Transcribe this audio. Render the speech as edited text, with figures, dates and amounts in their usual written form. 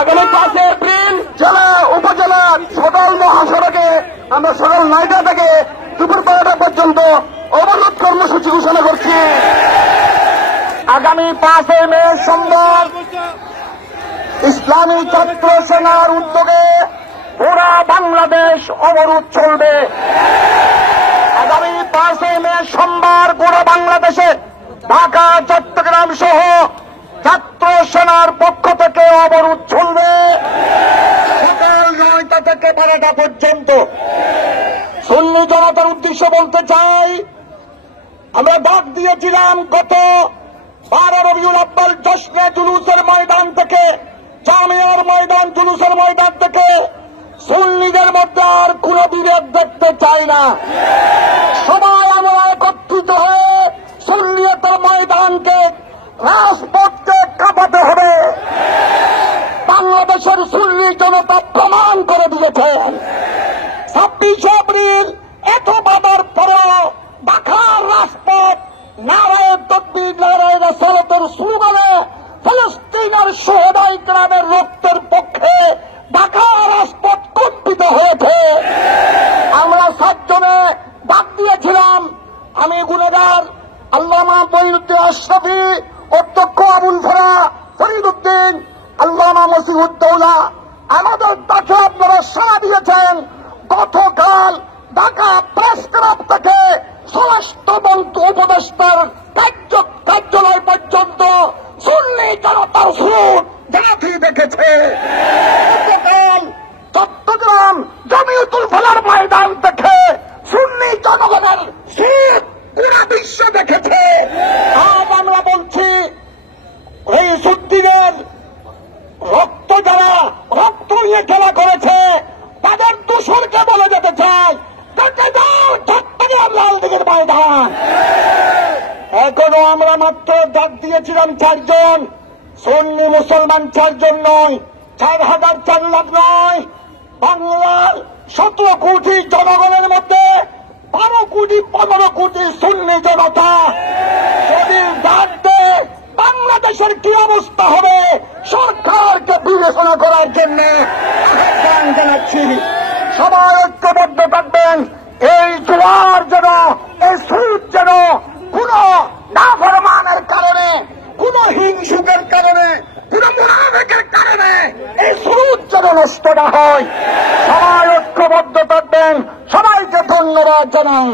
আগামী 5 এপ্রিল জেলা উপজেলা সদর মহাসড়কে আমরা সকাল 9টা থেকে দুপুর 12টা পর্যন্ত অবরোধ কর্মসূচি ঘোষণা করছি। আগামী 5 মে সোমবার ইসলামী ছাত্র সেনার উদ্যোগে পুরা বাংলাদেশ অবরোধ চলবে। আগামী 5 মে সোমবার পুরা বাংলাদেশে ঢাকা, চট্টগ্রাম সহ ছাত্র সেনার পক্ষ থেকে অবরোধ চলবে সকাল 9টা থেকে 12টা পর্যন্ত। সুন্নি জনতার উদ্দেশ্যে বলতে চাই, আমরা ডাক দিয়েছিলাম গত 12 রবিউল আউয়াল জশ্নে জুলুসের ময়দান থেকে, জামিয়ার ময়দান, জুলুসের ময়দান থেকে সুন্নিদের মধ্যে আর কোন বিভেদ দেখতে চাই না। সবাই আমরা একত্রিত হয়ে সুন্নিয়তের ময়দানকে, রাজপথকে কাঁপাতে হবে। বাংলাদেশের সুন্নি জনতা প্রমাণ করে দিয়েছেন। 26 এপ্রিল এত বাধার পরেও ঢাকার রাজপথ নারায়ে তাকবীর, নারায়ে রিসালাতের স্লোগানে ফিলিস্তিনের শহীদাই গ্রামের রক্তের পক্ষে ঢাকার রাজপথ কম্পিত হয়েছে। আমরা 7 জনে ডাক দিয়েছিলাম। আমি গুণেগার আল্লামা মঈনুদ্দিন আশরাফী, অধ্যক্ষ আবুল ফরা ফরিদউদ্দিন, আল্লামা মসিহুদ্দৌলা, আমাদের ডাকে আপনারা সাড়া দিয়েছেন। গতকাল ঢাকা প্রেস ক্লাব থেকে স্বরাষ্ট্র উপদেষ্টার কার্যালয় পর্যন্ত সুন্নি জনতার স্রোত জাতি দেখেছে। গতকাল চট্টগ্রাম জমিয়তুল ফালার ময়দান থেকে সুন্নি জনগণের স্রোত পুরা বিশ্ব দেখেছে। আজ আমরা বলছি, এই সুদ্দিনের রক্ত যারা রক্ত নিয়ে খেলা করেছে তাদের দোষরকে বলে যেতে চাই, চট্টগ্রাম লালদিঘির ময়দান। এখনো আমরা মাত্র ডাক দিয়েছিলাম 4 জন, সুন্নি মুসলমান 4 জন নয়, 4,000 4 লাখ নয়। বাংলার 17 কোটি জনগণের মধ্যে 12 কোটি 15 কোটি সুন্নি জনতা যদি ডাক দেয়, বাংলাদেশের কি অবস্থা হবে সরকারকে বিবেচনা করার জন্য আহ্বান জানাচ্ছি। সবাই ঐক্যবদ্ধ থাকবেন। এই জোয়ার যেন, এই স্রোত যেন কোন নাফরমানের কারণে, কোন হিংসুকের কারণে, কোন মুনাফিকের কারণে এই স্রোত যেন নষ্ট না হয়। সবাই ঐক্যবদ্ধ থাকবেন। সবাইকে ধন্যবাদ জানাই।